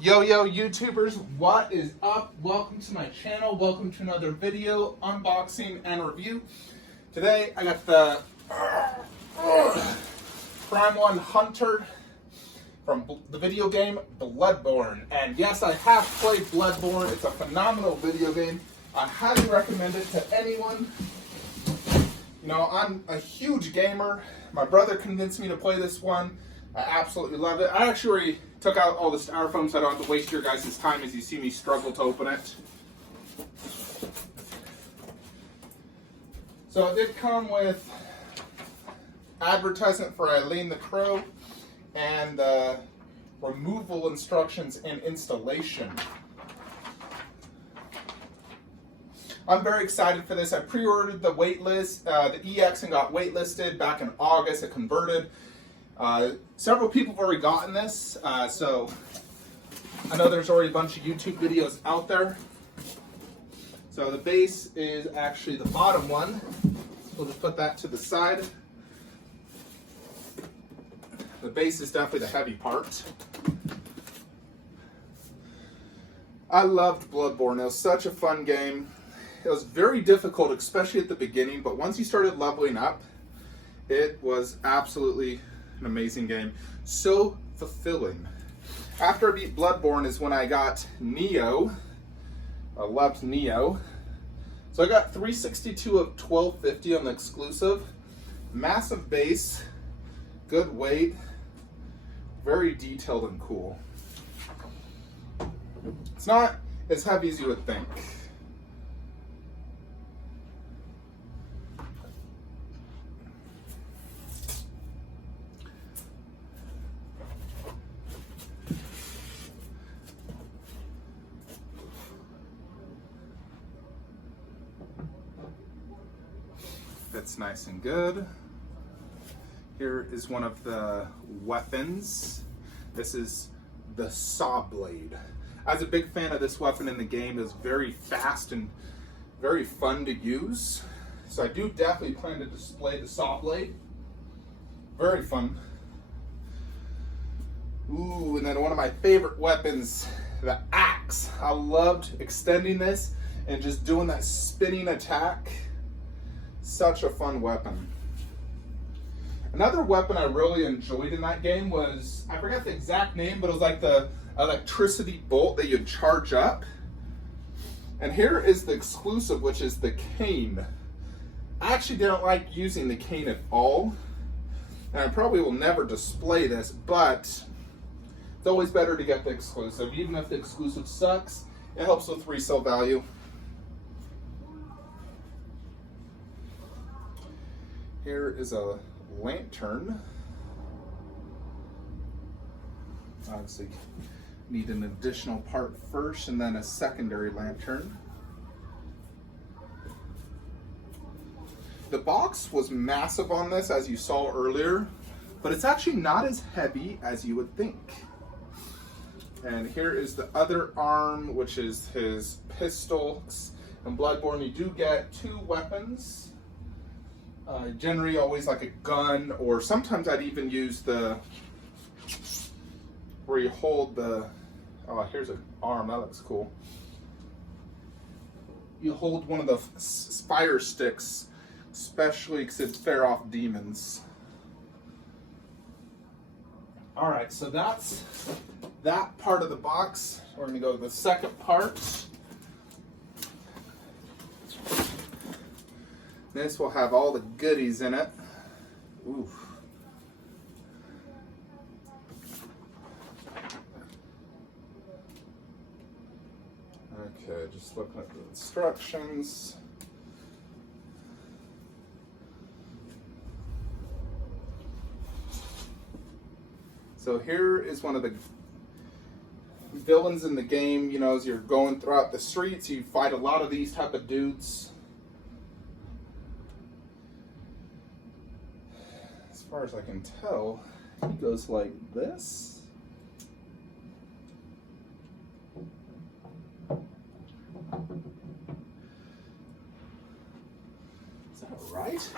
Yo YouTubers, what is up? Welcome to my channel. Welcome to another video, unboxing and review. Today I got the Prime 1 Hunter from the video game Bloodborne. And yes, I have played Bloodborne. It's a phenomenal video game. I highly recommend it to anyone. You know, I'm a huge gamer. My brother convinced me to play this one. I absolutely love it. I actually already took out all the styrofoam so I don't have to waste your guys' time as you see me struggle to open it. So it did come with advertisement for Eileen the Crow and removal instructions and installation. I'm very excited for this. I pre-ordered the waitlist, the EX, and got waitlisted back in August. It converted. Several people have already gotten this, so I know there's already a bunch of YouTube videos out there. So the base is actually the bottom one. We'll just put that to the side. The base is definitely the heavy part. I loved Bloodborne. It was such a fun game. It was very difficult, especially at the beginning, but once you started leveling up, it was absolutely an amazing game. So fulfilling. After I beat Bloodborne is when I got Neo. I loved Neo. So I got 362 of 1250 on the exclusive. Massive base, good weight, very detailed and cool. It's not as heavy as you would think. Fits nice and good. Here is one of the weapons. This is the saw blade. I was a big fan of this weapon in the game. It was very fast and very fun to use. So I do definitely plan to display the saw blade. Very fun. Ooh, and then one of my favorite weapons, the axe. I loved extending this and just doing that spinning attack. Such a fun weapon. Another weapon I really enjoyed in that game was, I forgot the exact name, but it was like the electricity bolt that you'd charge up. And here is the exclusive, which is the cane. I actually didn't like using the cane at all. And I probably will never display this, but it's always better to get the exclusive. Even if the exclusive sucks, it helps with resale value. Here is a lantern. Obviously need an additional part first and then a secondary lantern. The box was massive on this, as you saw earlier, but it's actually not as heavy as you would think. And here is the other arm, which is his pistol. In Bloodborne, you do get two weapons. Generally always like a gun, or sometimes I'd even use the, where you hold the, oh, here's an arm, that looks cool. You hold one of the fire sticks, especially because it'd fare off demons. All right, so that's that part of the box. We're gonna go to the second part. This will have all the goodies in it. Ooh. Okay, just looking at the instructions. So here is one of the villains in the game. You know, as you're going throughout the streets, you fight a lot of these type of dudes. As far as I can tell, he goes like this. Is that right?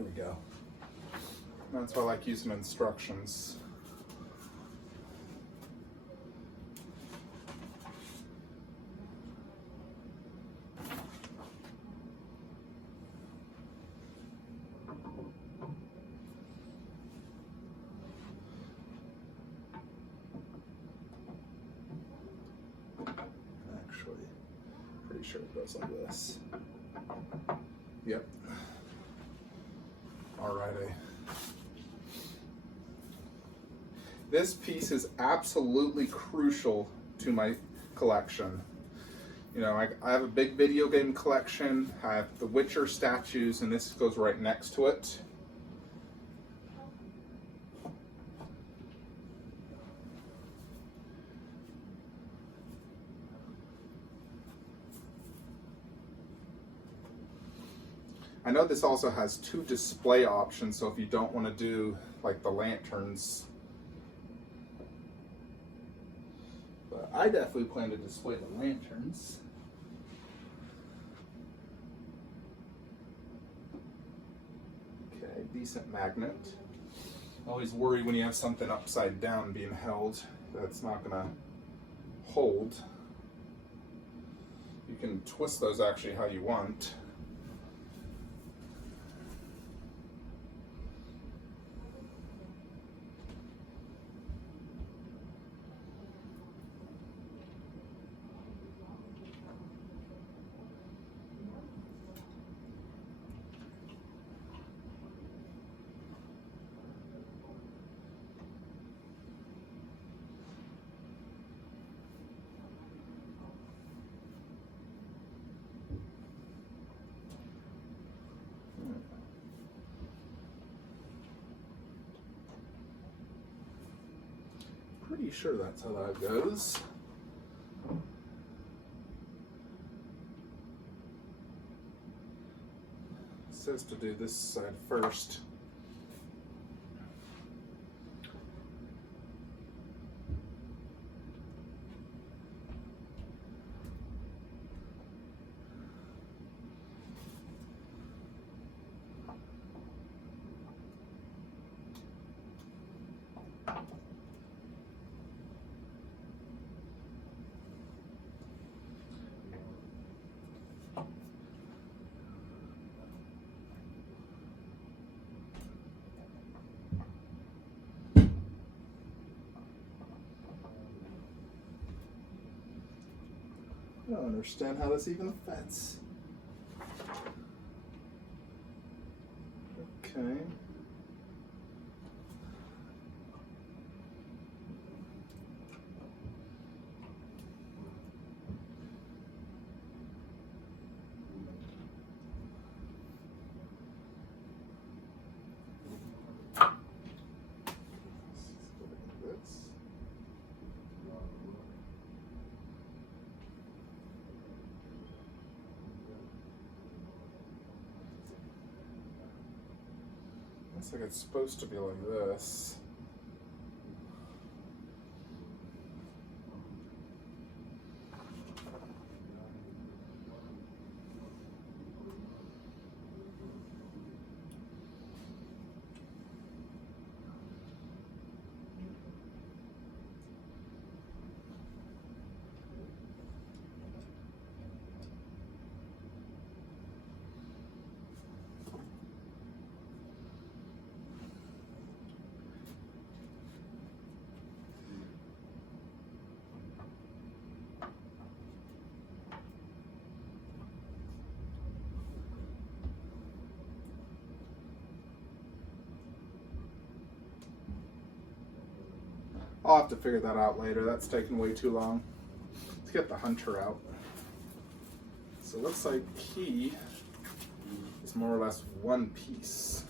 There we go. That's why I like using instructions. Actually, pretty sure it goes like this. Yep. Alrighty. This piece is absolutely crucial to my collection. You know, I have a big video game collection. I have the Witcher statues, and this goes right next to it. I know this also has 2 display options, so if you don't want to do like the lanterns, but I definitely plan to display the lanterns. Okay, decent magnet. Always worry when you have something upside down being held that it's not going to hold. You can twist those actually how you want. Pretty sure that's how that goes. It says to do this side first. I don't understand how this even fits. Okay. Looks like it's supposed to be like this. I'll have to figure that out later. That's taking way too long. Let's get the hunter out. So it looks like he is more or less one piece.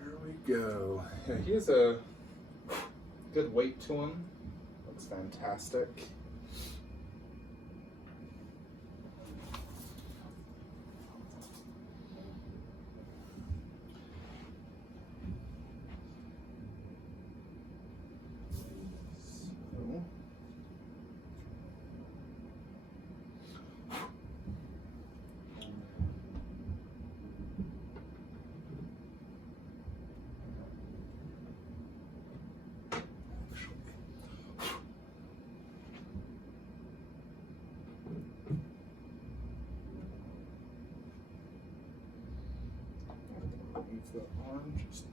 There we go. Yeah, he has a good weight to him. Looks fantastic. the arm just...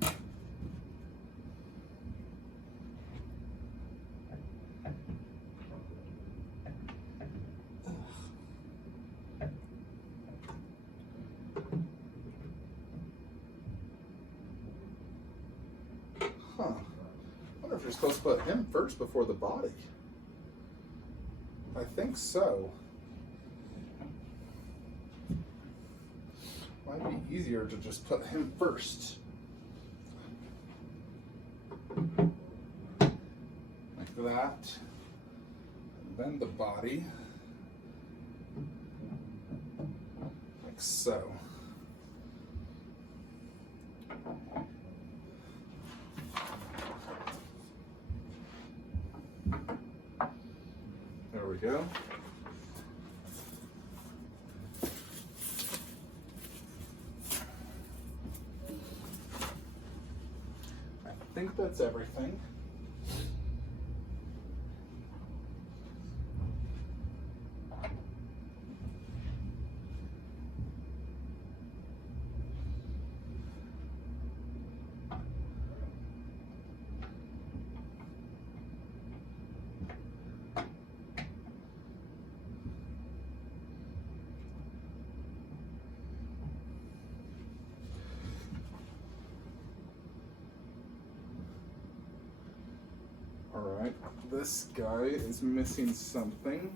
Huh. I wonder if you're supposed to put him first before the body. I think so. Might be easier to just put him first. Like that. And then the body. Like so. There we go. I think that's everything. Alright, this guy is missing something.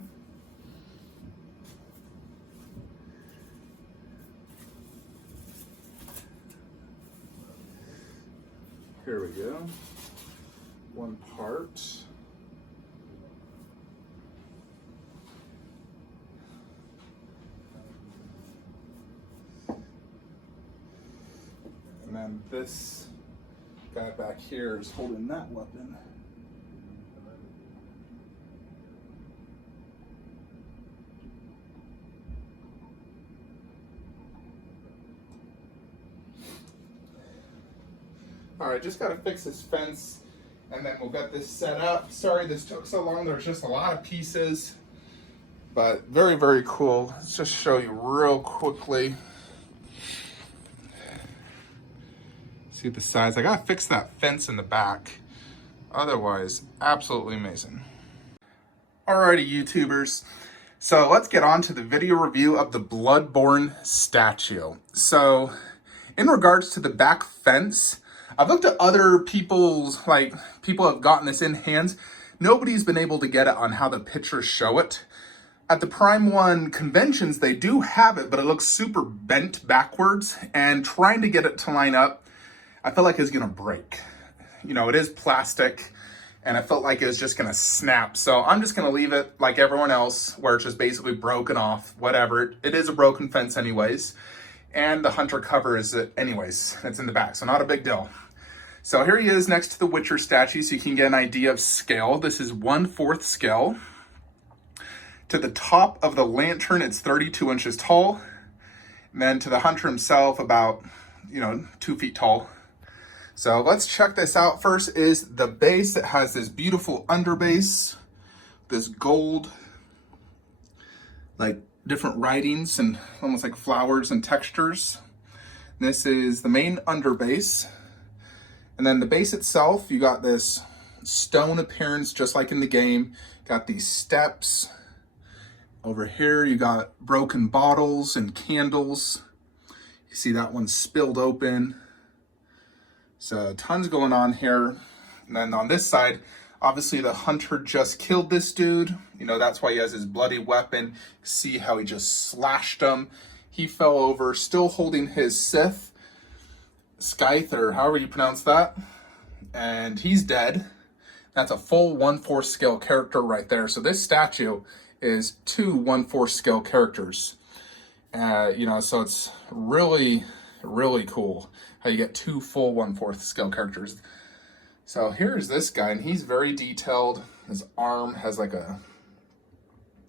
Here we go. One part. And then this guy back here is holding that weapon. All right, just got to fix this fence and then we'll get this set up. Sorry this took so long. There's just a lot of pieces, but very, very cool. Let's just show you real quickly. See the size. I got to fix that fence in the back. Otherwise, absolutely amazing. Alrighty, YouTubers. So let's get on to the video review of the Bloodborne statue. So in regards to the back fence, I've looked at other people's, people have gotten this in hands. Nobody's been able to get it on how the pictures show it. At the Prime 1 conventions, they do have it, but it looks super bent backwards, and trying to get it to line up, I feel like it's gonna break. You know, it is plastic, and I felt like it was just gonna snap. So I'm just gonna leave it like everyone else, where it's just basically broken off, whatever. It is a broken fence anyways, and the hunter cover is it anyways. It's in the back, so not a big deal. So here he is next to the Witcher statue, so you can get an idea of scale. This is 1/4 scale. To the top of the lantern, it's 32 inches tall. And then to the hunter himself, about, 2 feet tall. So let's check this out. First is the base. It has this beautiful underbase, this gold, like different writings and almost like flowers and textures. This is the main underbase. And then the base itself, you got this stone appearance, just like in the game. Got these steps. Over here, you got broken bottles and candles. You see that one spilled open. So tons going on here. And then on this side, obviously the hunter just killed this dude. That's why he has his bloody weapon. See how he just slashed him. He fell over, still holding his scythe. Scythe, or however you pronounce that, and he's dead. That's a full 1/4 scale character right there. So this statue is 2 1/4 scale characters. So it's really, really cool how you get 2 full 1/4 scale characters. So here's this guy, and he's very detailed. His arm has like a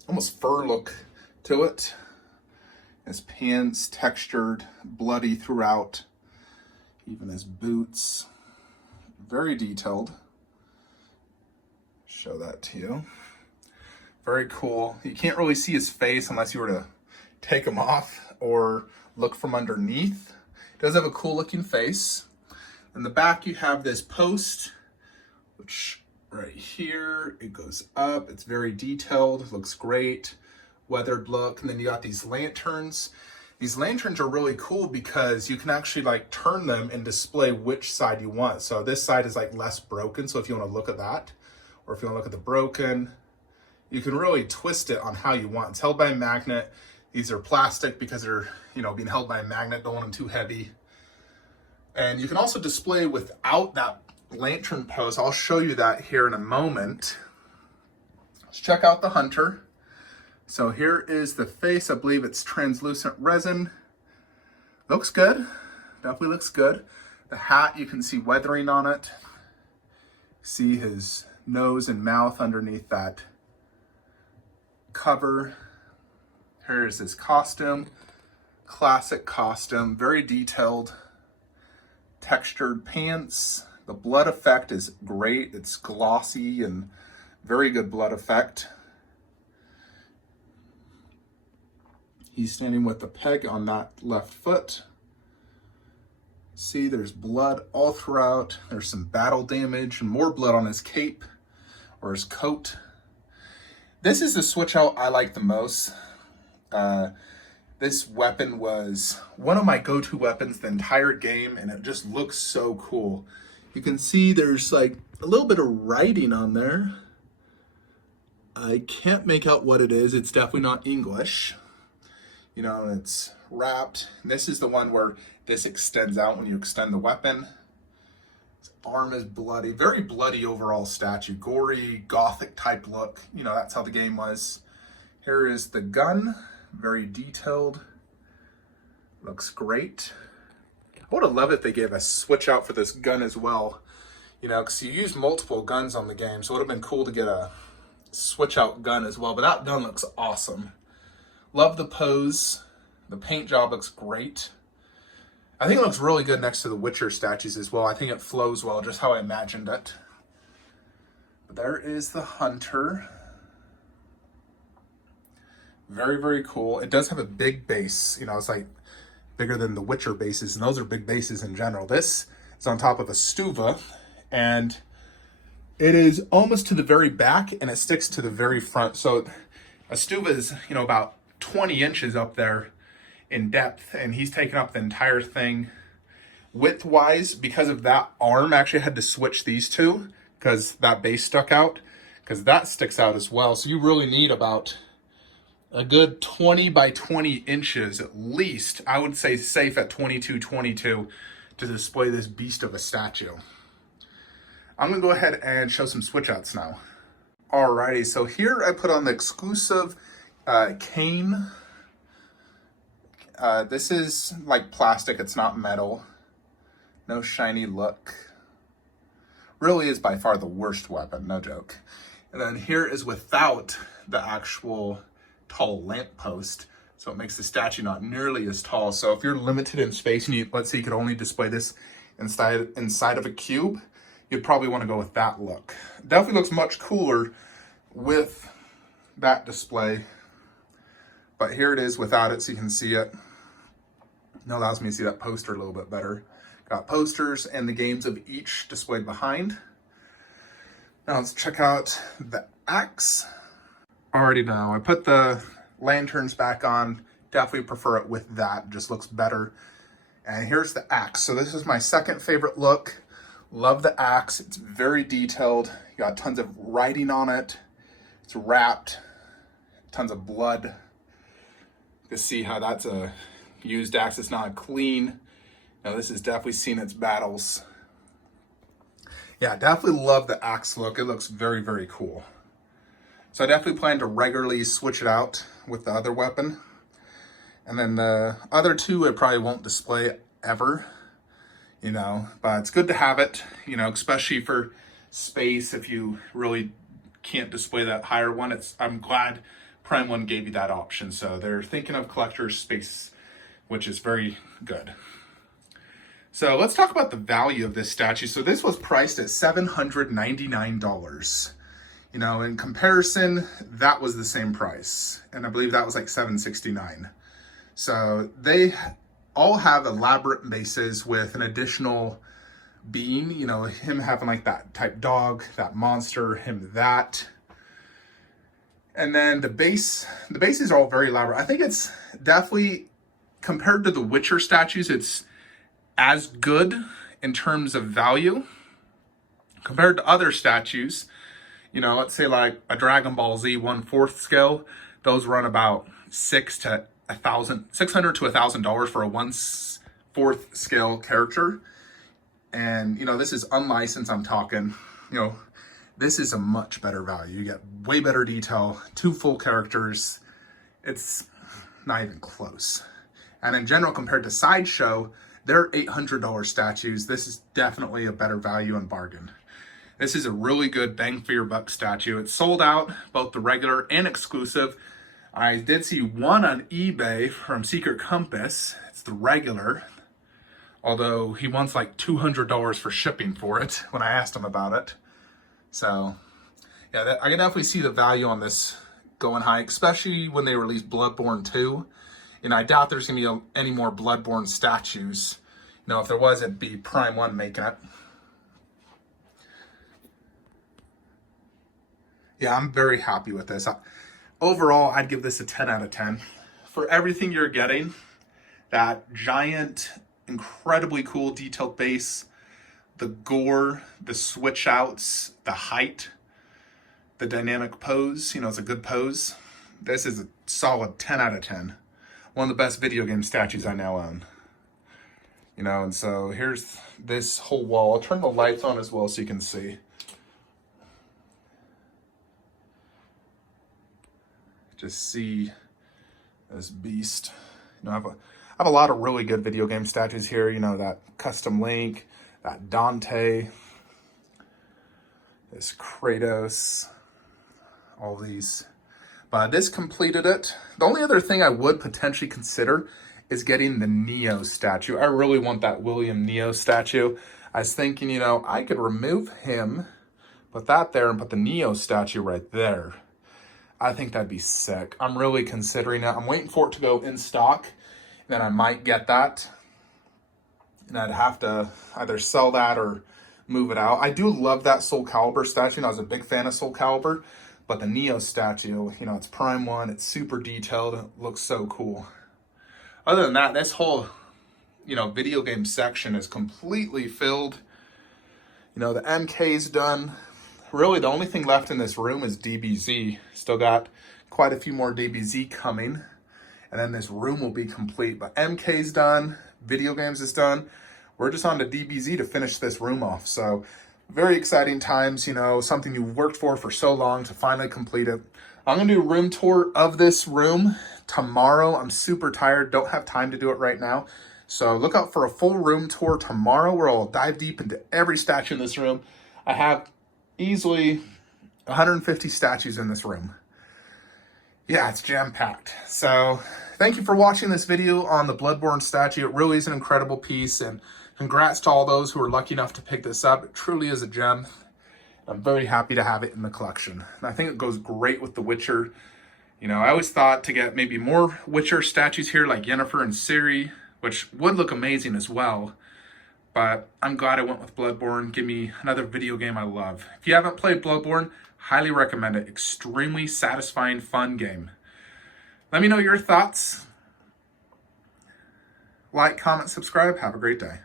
almost fur look to it. His pants textured, bloody throughout. Even his boots, very detailed. Show that to you. Very cool. You can't really see his face unless you were to take him off or look from underneath. It does have a cool looking face. In the back you have this post, which right here, it goes up. It's very detailed, looks great. Weathered look. And then you got these lanterns. These lanterns are really cool because you can actually like turn them and display which side you want. So this side is like less broken. So if you want to look at that, or if you want to look at the broken, you can really twist it on how you want. It's held by a magnet. These are plastic because they're, you know, being held by a magnet. Don't want them too heavy. And you can also display without that lantern post. I'll show you that here in a moment. Let's check out the Hunter. So here is the face. I believe it's translucent resin. Looks good. Definitely looks good. The hat, you can see weathering on it. See his nose and mouth underneath that cover. Here's his costume. Classic costume. Very detailed. Textured pants. The blood effect is great. It's glossy and very good blood effect. He's standing with the peg on that left foot. See, there's blood all throughout. There's some battle damage and more blood on his cape or his coat. This is the switch out I like the most. This weapon was one of my go-to weapons the entire game, and it just looks so cool. You can see there's like a little bit of writing on there. I can't make out what it is. It's definitely not English. You know, it's wrapped. This is the one where this extends out when you extend the weapon. His arm is bloody, very bloody overall statue, gory, gothic type look. You know, that's how the game was. Here is the gun, very detailed. Looks great. I would have loved if they gave a switch out for this gun as well. You know, because you use multiple guns on the game, so it would have been cool to get a switch out gun as well. But that gun looks awesome. Love the pose. The paint job looks great. I think it looks really good next to the Witcher statues as well. I think it flows well, just how I imagined it. But there is the Hunter. Very, very cool. It does have a big base. You know, it's like bigger than the Witcher bases, and those are big bases in general. This is on top of a stuva, and it is almost to the very back, and it sticks to the very front. So a stuva is, you know, about 20 inches up there in depth, and he's taken up the entire thing. Width-wise, because of that arm, I actually had to switch these two because that base stuck out, because that sticks out as well. So you really need about a good 20 by 20 inches at least. I would say safe at 22, 22 to display this beast of a statue. I'm gonna go ahead and show some switch outs now. Alrighty, so here I put on the exclusive cane. This is like plastic, it's not metal. No shiny look. Really is by far the worst weapon, no joke. And then here is without the actual tall lamp post, so it makes the statue not nearly as tall. So if you're limited in space and you, let's say you could only display this inside of a cube, you'd probably want to go with that look. Definitely looks much cooler with that display. But here it is without it, so you can see it. It allows me to see that poster a little bit better. Got posters and the games of each displayed behind. Now let's check out the axe. Already know, I put the lanterns back on. Definitely prefer it with that, just looks better. And here's the axe. So this is my second favorite look. Love the axe, it's very detailed. You got tons of writing on it. It's wrapped, tons of blood. You can see how that's a used axe. It's not clean. Now this has definitely seen its battles. Yeah, definitely love the axe look. It looks very, very cool. So I definitely plan to regularly switch it out with the other weapon. And then the other two I probably won't display ever, you know, but it's good to have it, you know, especially for space if you really can't display that higher one. I'm glad Prime 1 gave you that option. So they're thinking of collector's space, which is very good. So let's talk about the value of this statue. So this was priced at $799. You know, in comparison, that was the same price. And I believe that was like $769. So they all have elaborate bases with an additional being, you know, him having like that type dog, that monster, him that. And then the bases are all very elaborate. I think it's definitely, compared to the Witcher statues, it's as good in terms of value compared to other statues. You know, let's say like a Dragon Ball Z 1/4 scale, those run about $600 to $1,000 for a 1/4 scale character. And, you know, this is unlicensed, I'm talking, you know, this is a much better value. You get way better detail, 2 full characters. It's not even close. And in general, compared to Sideshow, they're $800 statues. This is definitely a better value and bargain. This is a really good bang for your buck statue. It's sold out, both the regular and exclusive. I did see one on eBay from Secret Compass. It's the regular, although he wants like $200 for shipping for it when I asked him about it. So yeah, I can definitely see the value on this going high, especially when they release Bloodborne 2. And I doubt there's gonna be any more Bloodborne statues. You know, if there was, it'd be Prime 1 making it. Yeah, I'm very happy with this. Overall, I'd give this a 10 out of 10. For everything you're getting, that giant, incredibly cool detailed base, the gore, the switch outs, the height, the dynamic pose, you know, it's a good pose. This is a solid 10 out of 10. One of the best video game statues I now own. You know, and so here's this whole wall. I'll turn the lights on as well so you can see. Just see this beast. You know, I have a lot of really good video game statues here. You know, that Custom Link, that Dante, this Kratos, all these. But this completed it. The only other thing I would potentially consider is getting the Neo statue. I really want that William Neo statue. I was thinking, you know, I could remove him, put that there, and put the Neo statue right there. I think that'd be sick. I'm really considering it. I'm waiting for it to go in stock, and then I might get that. And I'd have to either sell that or move it out. I do love that Soul Calibur statue, and I was a big fan of Soul Calibur. But the Neo statue, you know, it's Prime 1, it's super detailed, it looks so cool. Other than that, this whole, you know, video game section is completely filled. You know, the MK's done. Really, the only thing left in this room is DBZ. Still got quite a few more DBZ coming. And then this room will be complete. But MK's done, video games is done. We're just on to DBZ to finish this room off. So, very exciting times, you know, something you worked for so long to finally complete it. I'm going to do a room tour of this room tomorrow. I'm super tired, don't have time to do it right now. So look out for a full room tour tomorrow where I'll dive deep into every statue in this room. I have easily 150 statues in this room. Yeah, it's jam-packed. So thank you for watching this video on the Bloodborne statue. It really is an incredible piece, and congrats to all those who were lucky enough to pick this up. It truly is a gem. I'm very happy to have it in the collection. And I think it goes great with The Witcher. You know, I always thought to get maybe more Witcher statues here like Yennefer and Ciri, which would look amazing as well. But I'm glad I went with Bloodborne. Give me another video game I love. If you haven't played Bloodborne, highly recommend it. Extremely satisfying, fun game. Let me know your thoughts. Like, comment, subscribe. Have a great day.